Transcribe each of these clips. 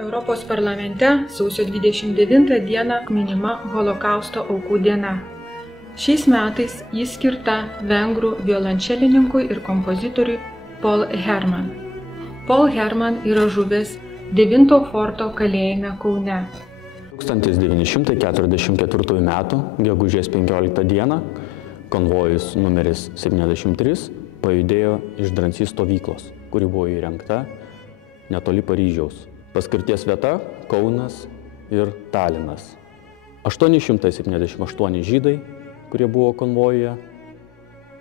Europos parlamente sausio 29 dieną minima Holokausto aukų diena. Šiais metais jis skirta vengrų violončelininkui ir kompozitoriui Paul Hermann. Paul Hermann yra žuvęs 9 forto kalėjime Kaune. 1944 m. gegužės 15 d. konvojus numeris 73 pajudėjo iš Drancy stovyklos, kuri buvo įrengta netoli Paryžiaus. Paskirties vieta – Kaunas ir Talinas. 878 žydai, kurie buvo konvojuje,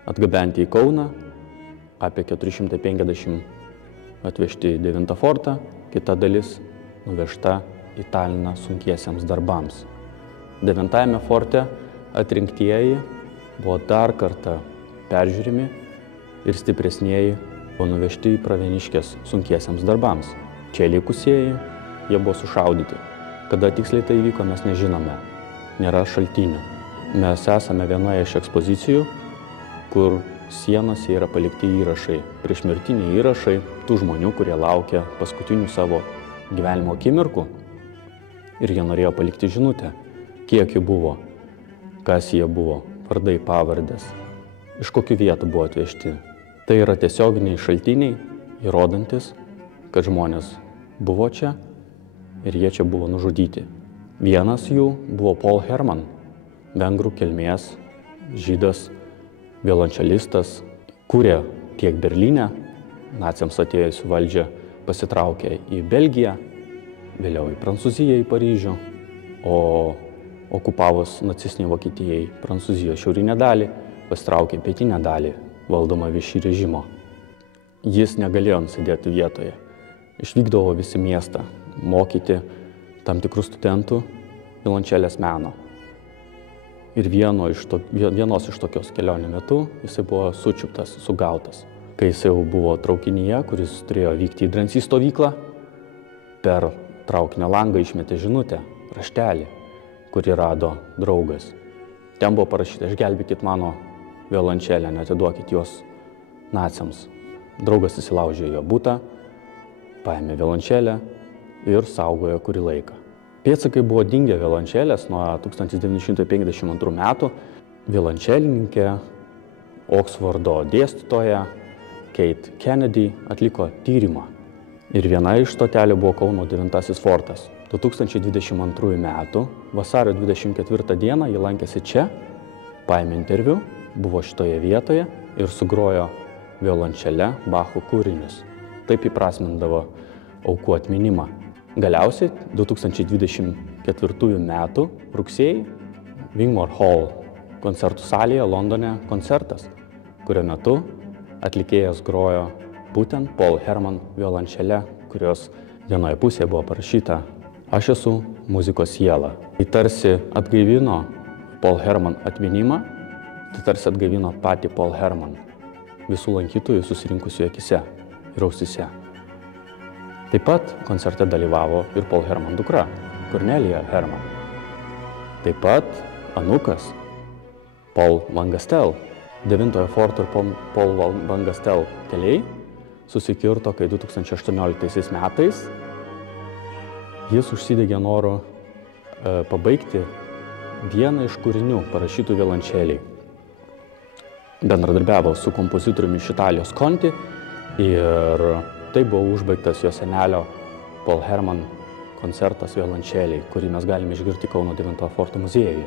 atgabenti į Kauną, apie 450 atvežti į 9 fortą, kita dalis nuvežta į Taliną sunkiesiems darbams. 9 forte atrinktieji buvo dar kartą peržiūrimi ir stipresnieji buvo nuvežti į Pravieniškes sunkiesiems darbams. Čia likusieji, jie buvo sušaudyti. Kada tiksliai tai įvyko, mes nežinome. Nėra šaltinių. Mes esame vienoje iš ekspozicijų, kur sienose yra palikti įrašai, priešmirtiniai įrašai tų žmonių, kurie laukia paskutinių savo gyvenimo akimirkų. Ir jie norėjo palikti žinutę, kiek jų buvo, kas jie buvo, vardai, pavardės, iš kokių vietų buvo atvežti. Tai yra tiesioginiai šaltiniai, įrodantis, kad žmonės buvo čia ir jie čia buvo nužudyti. Vienas jų buvo Paul Hermann, vengrų kilmės žydas, violončelistas, kūrė tiek Berlyne, naciams atėjus į valdžią, pasitraukė į Belgiją, vėliau į Prancūziją, į Paryžių, o okupavus nacistiniai Vokietijai Prancūzijos šiaurinę dalį, pasitraukė pietinę dalį, valdoma Vichy režimo. Jis negalėjo sėdėti vietoje. Išvykdavo visi miestą, mokyti tam tikrų studentų violončelės meno. Ir vienos iš tokios kelionių metu jisai buvo sučiuptas, sugautas. Kai jisai jau buvo traukinyje, kuris turėjo vykti į Drancy stovyklą, per traukinio langą išmetė žinutę, raštelį, kurį rado draugas. Ten buvo parašyta: išgelbėkit mano violončelę, neatiduokit jos naciams. Draugas įsilaužė jo butą, paėmė violončelę ir saugojo kurį laiką. Pėdsakai buvo dingę violončelės nuo 1952 metų. Violončelininkė, Oksfordo dėstytoja Kate Kennedy atliko tyrimą. Ir viena iš stotelių buvo Kauno 9 fortas. 2022 metų vasario 24 dieną ji lankėsi čia, paėmė interviu, buvo šitoje vietoje ir sugrojo violončele Bacho kūrinius. Taip įprasmindavo aukų atminimą. Galiausiai 2024 metų rugsėjį Wigmore Hall koncertų salėje Londone koncertas, kurio metu atlikėjas grojo būtent Paul Hermann violončele, kurios vienoje pusėje buvo parašyta: aš esu muzikos siela. Tai tarsi atgaivino Paul Hermann atminimą, tai tarsi atgaivino patį Paul Hermann visų lankytojų susirinkusių akise ir ausise. Taip pat koncerte dalyvavo ir Paul Hermann dukra, Cornelia Hermann. Taip pat anūkas Paul Van Gastel. 9 forto ir Paul Van Gastel keliai susikirto, kai 2018 metais jis užsidegė noru pabaigti vieną iš kūrinių parašytų violončeliai. Bendradarbiavo su kompozitoriumi iš Italijos Conti ir tai buvo užbaigtas jo senelio Paul Hermann koncertas violončeliai, kurį mes galime išgirsti Kauno 9 forto muziejuje.